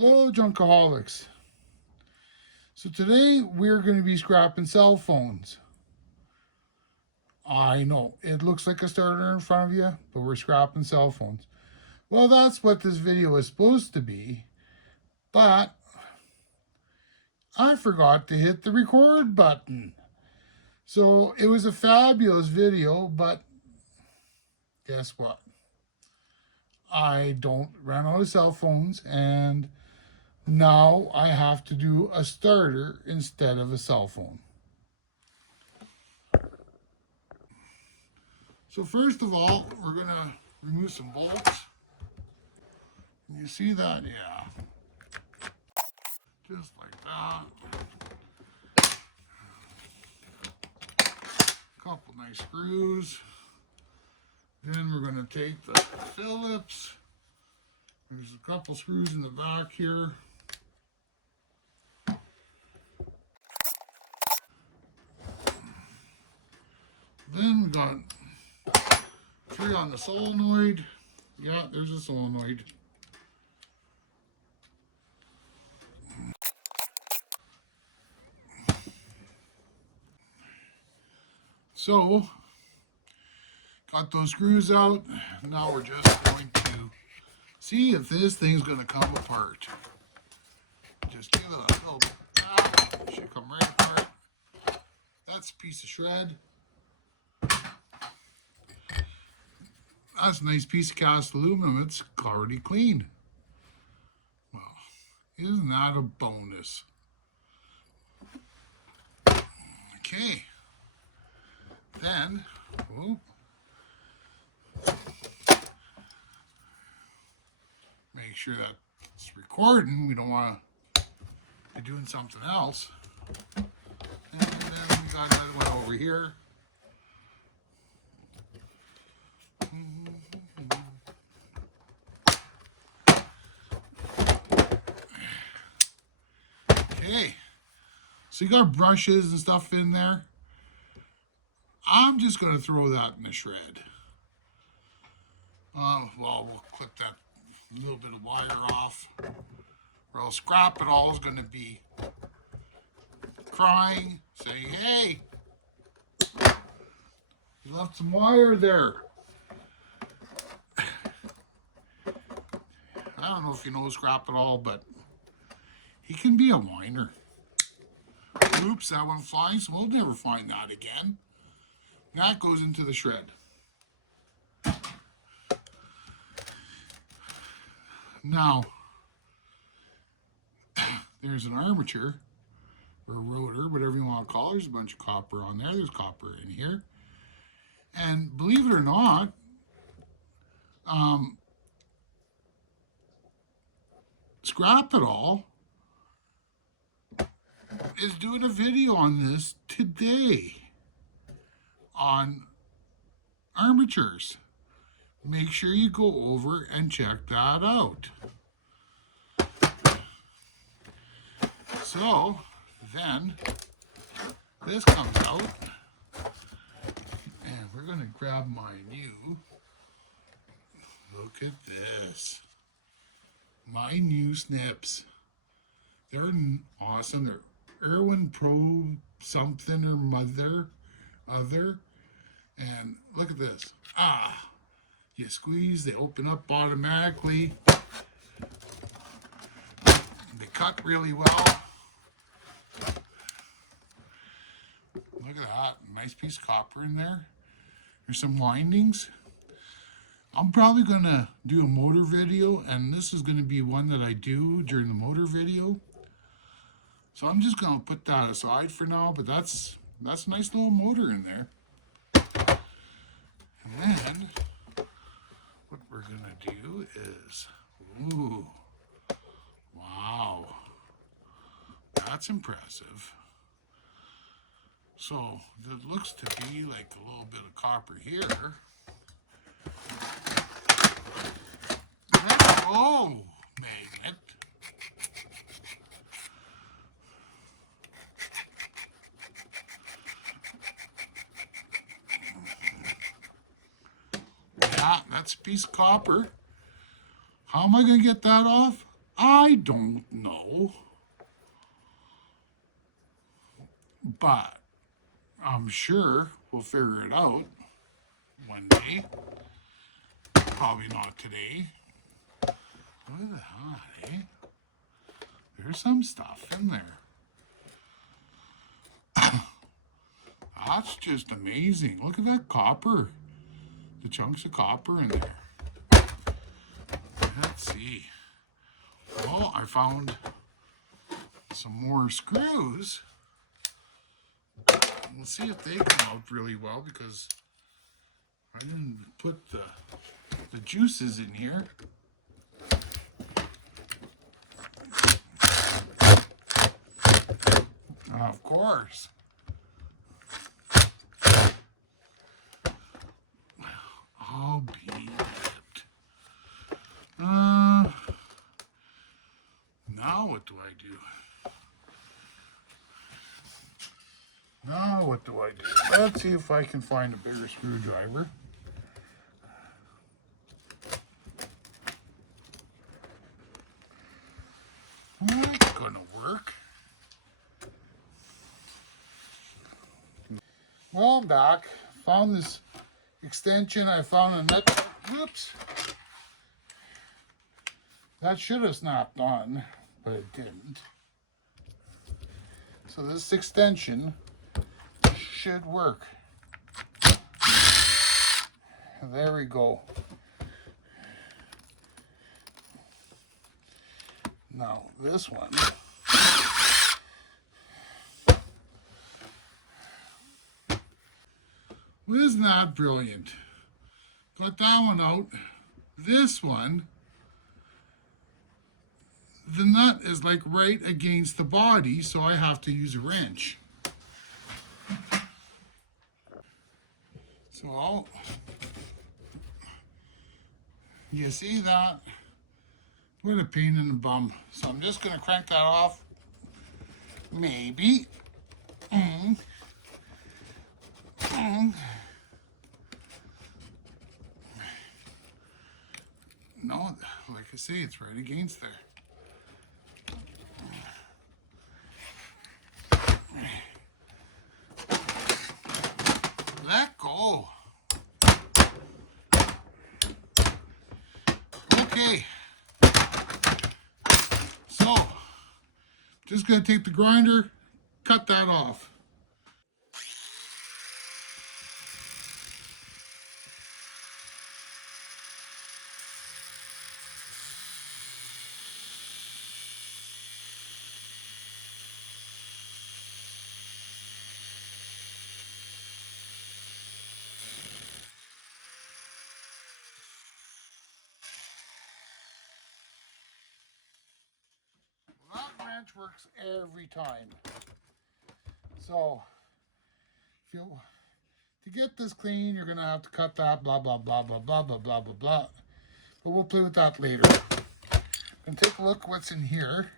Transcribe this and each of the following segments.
Hello, Junkaholics. So today we're going to be scrapping cell phones. I know, it looks like a starter in front of you, but we're scrapping cell phones. Well, that's what this video is supposed to be, but I forgot to hit the record button. So it was a fabulous video, but guess what? I ran out of cell phones, and now I have to do a starter instead of a cell phone. So first of all, we're going to remove some bolts. You see that? Yeah. Just like that. Couple nice screws. Then we're going to take the Phillips. There's a couple screws in the back here. Then we got 3 on the solenoid. Yeah, there's a solenoid. So, got those screws out. Now we're just going to see if this thing's going to come apart. Just give it a little bit. It should come right apart. That's a piece of shred. That's a nice piece of cast aluminum. It's already cleaned. Well, isn't that a bonus? Okay. Then, make sure that it's recording. We don't want to be doing something else. And then we got another one over here. Okay, so you got brushes and stuff in there. I'm just going to throw that in the shred. Well, we'll clip that little bit of wire off, or else Scrap It All is going to be crying, saying, "Hey, you left some wire there." I don't know if you know Scrap It All, but he can be a whiner. Oops, that went flying, so we'll never find that again. That goes into the shred. Now, there's an armature, or a rotor, whatever you want to call it. There's a bunch of copper on there. There's copper in here. And believe it or not, Scrap It All is doing a video on this today on armatures. Make sure you go over and check that out. So then this comes out, and we're going to grab my new, look at this, my new snips. They're awesome. They're Irwin Pro something or other. And look at this. You squeeze, they open up automatically. They cut really well. Look at that. Nice piece of copper in there. There's some windings. I'm probably going to do a motor video, and this is going to be one that I do during the motor video. So I'm just going to put that aside for now, but that's a nice little motor in there. And then what we're going to do is, ooh, wow, that's impressive. So it looks to be like a little bit of copper here. Oh, magnet. Yeah, that's a piece of copper. How am I going to get that off? I don't know. But I'm sure we'll figure it out one day. Probably not today. Look at that, eh? There's some stuff in there. That's just amazing. Look at that copper. The chunks of copper in there. Let's see. Well, I found some more screws. We'll see if they come out really well because I didn't put the juices in here. Of course. I'll be it. Now what do I do? Now what do I do? Let's see if I can find a bigger screwdriver. That's gonna work. Well, I'm back. Found this extension. I found a nut. Whoops. That should have snapped on, but it didn't. So this extension should work. There we go. Now this one. Well, isn't that brilliant? Got that one out. This one, the nut is like right against the body, so I have to use a wrench. So, you see that? What a pain in the bum. So I'm just going to crank that off. Maybe. No, like I say, it's right against there. Let go. Okay. So, just going to take the grinder, cut that off. That wrench works every time. So, to get this clean, you're gonna have to cut that, blah blah blah blah blah blah blah blah blah. But we'll play with that later. And take a look what's in here.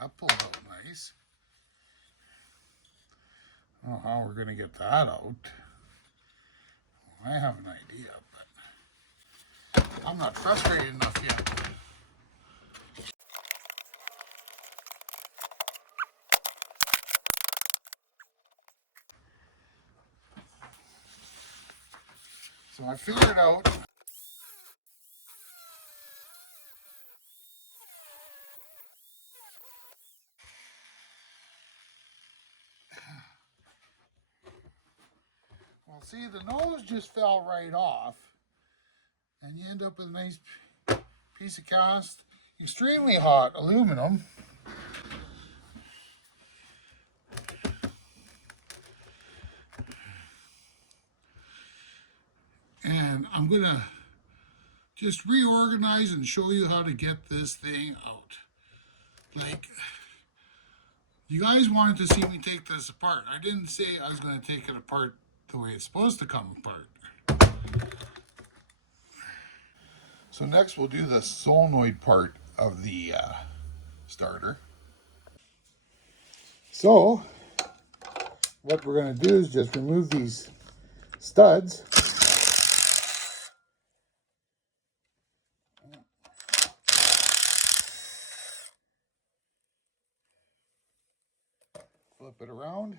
That pulled out nice. I don't know how we're gonna get that out. I have an idea, but I'm not frustrated enough yet. So I figured out well, see, the nose just fell right off, and you end up with a nice piece of cast, extremely hot aluminum. And I'm gonna just reorganize and show you how to get this thing out. Like, you guys wanted to see me take this apart. I didn't say I was going to take it apart the way it's supposed to come apart. So next we'll do the solenoid part of the starter. So what we're going to do is just remove these studs. Flip it around.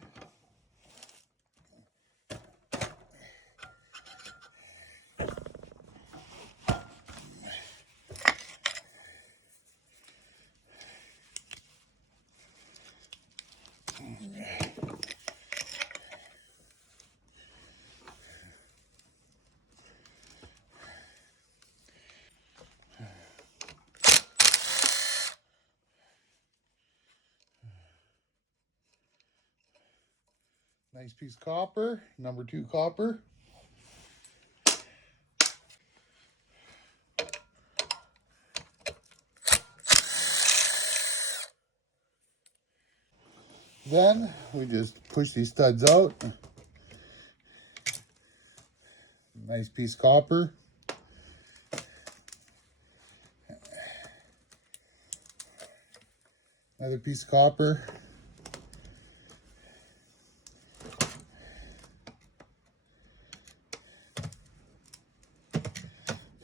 Nice piece of copper, number 2 copper. Then we just push these studs out. Nice piece of copper. Another piece of copper.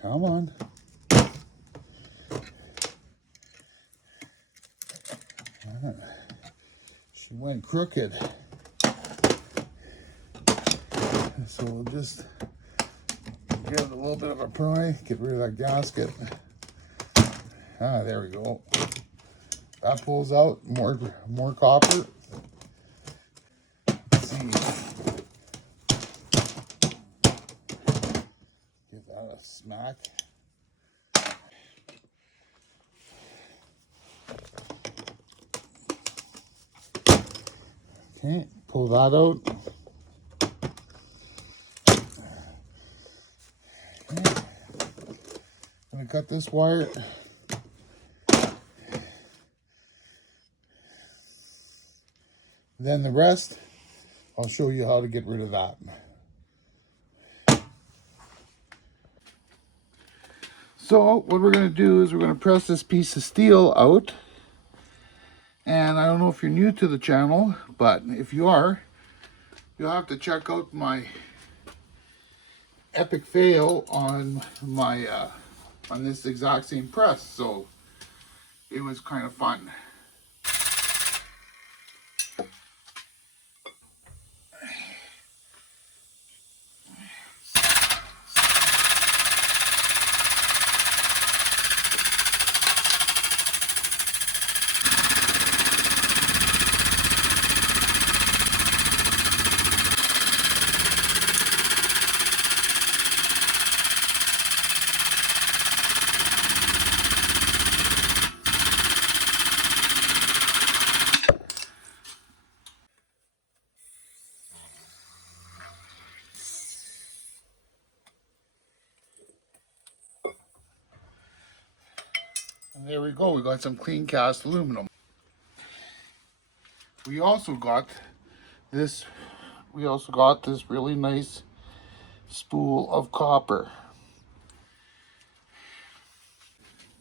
Come on. She went crooked. So we'll just give it a little bit of a pry, get rid of that gasket. Ah, there we go. That pulls out more copper. Let's see. Give that a smack. Okay, pull that out. Okay. I'm gonna cut this wire. Then the rest, I'll show you how to get rid of that. So what we're going to do is we're going to press this piece of steel out. And I don't know if you're new to the channel, but if you are, you'll have to check out my epic fail on my on this exact same press. So it was kind of fun. And there we go, we got some clean cast aluminum. We also got this really nice spool of copper.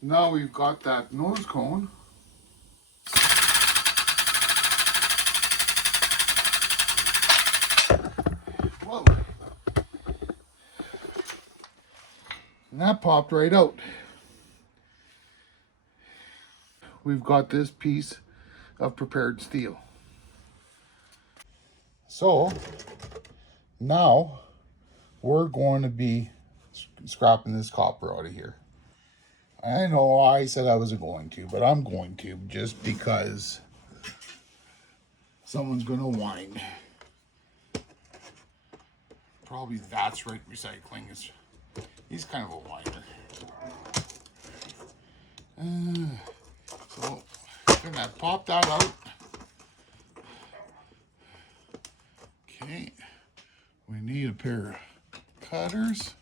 Now we've got that nose cone. Whoa. And that popped right out. We've got this piece of prepared steel. So now we're going to be scrapping this copper out of here. I know I said I wasn't going to, but I'm going to, just because someone's going to whine. Probably that's right, recycling. He's kind of a whiner. So I'm gonna pop that out. Okay, we need a pair of cutters.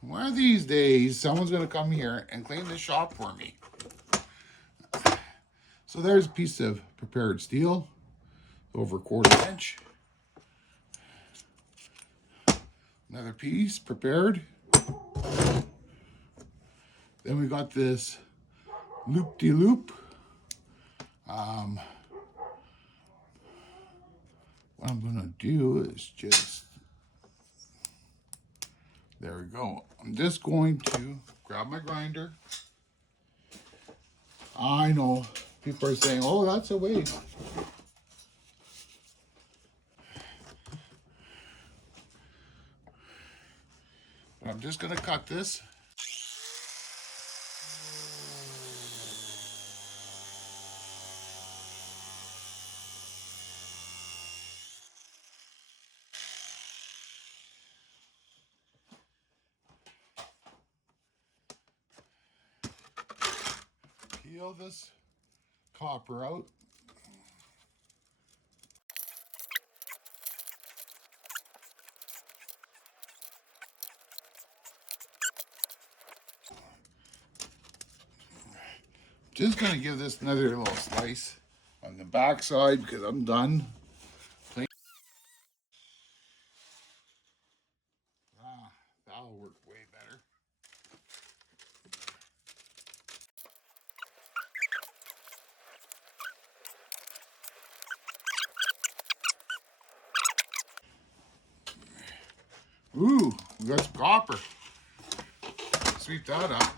One of these days, someone's gonna come here and clean this shop for me. So there's a piece of prepared steel, over a 1/4 inch. Another piece prepared. Then we got this loop-de-loop. What I'm gonna do is just, there we go. I'm just going to grab my grinder. I know people are saying, oh, that's a waste. But I'm just gonna cut this. Peel this copper out. Just gonna give this another little slice on the back side because I'm done. That'll work way better. Ooh, we got some copper. Sweep that up.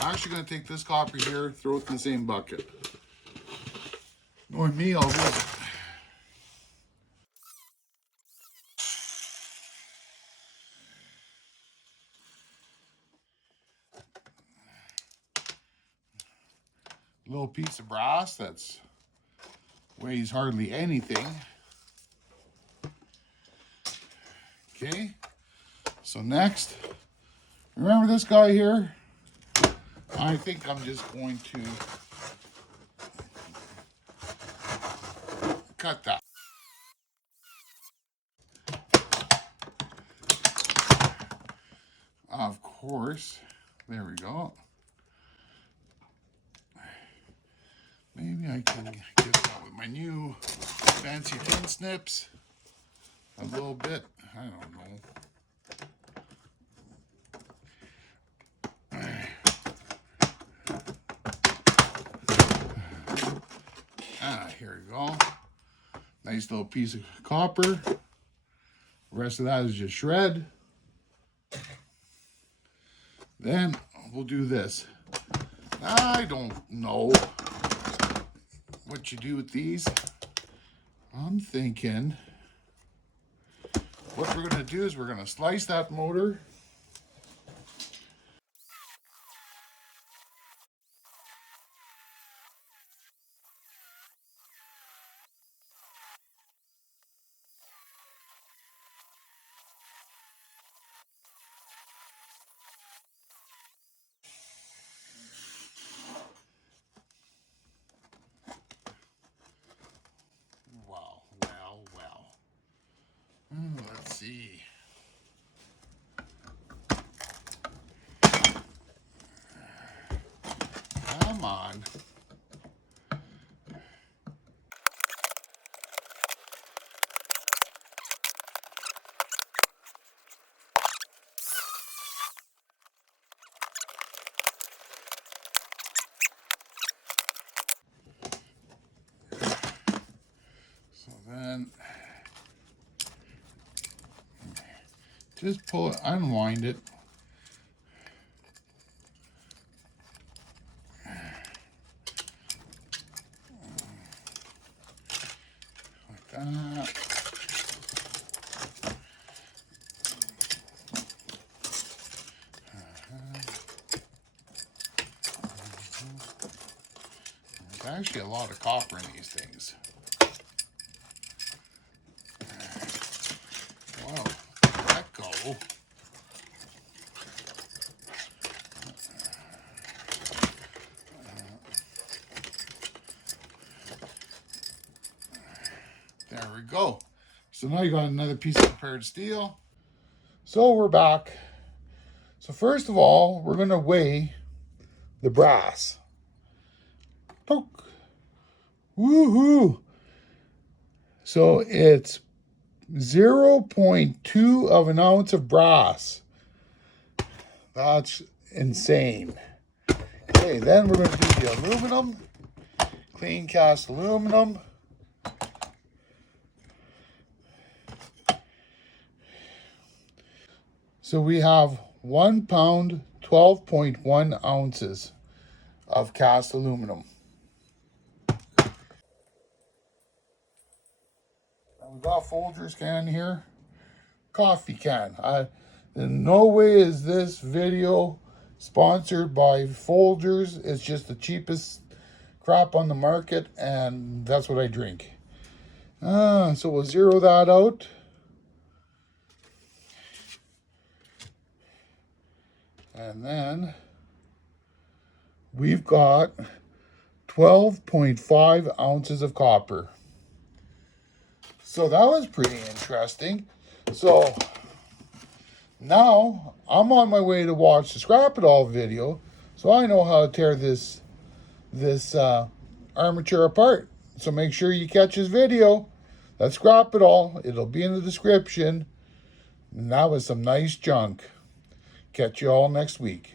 I'm actually going to take this copper here, throw it in the same bucket. Knowing me, I'll do it. Little piece of brass that's weighs hardly anything. Okay, so next, remember this guy here? I think I'm just going to cut that. Of course, there we go. Maybe I can get that with my new fancy tin snips a little bit. I don't know. Here we go. Nice little piece of copper. The rest of that is just shred. Then we'll do this. I don't know what you do with these. I'm thinking what we're going to do is we're going to slice that motor. Let's see. Come on. So then just pull it, unwind it. Like that. There's actually a lot of copper in these things. Wow, let go. There we go. So now you got another piece of prepared steel. So we're back. So first of all, we're going to weigh the brass. Poke. Woohoo! So it's 0.2 of an ounce of brass. That's insane. Okay, then we're going to do the aluminum. Clean cast aluminum. So we have 1 pound, 12.1 ounces of cast aluminum. We got Folgers can here. Coffee can. In no way is this video sponsored by Folgers. It's just the cheapest crap on the market, and that's what I drink. So we'll zero that out. And then we've got 12.5 ounces of copper. So that was pretty interesting. So now I'm on my way to watch the Scrap It All video, so I know how to tear this armature apart. So make sure you catch his video. Let's Scrap It All. It'll be in the description. And that was some nice junk. Catch you all next week.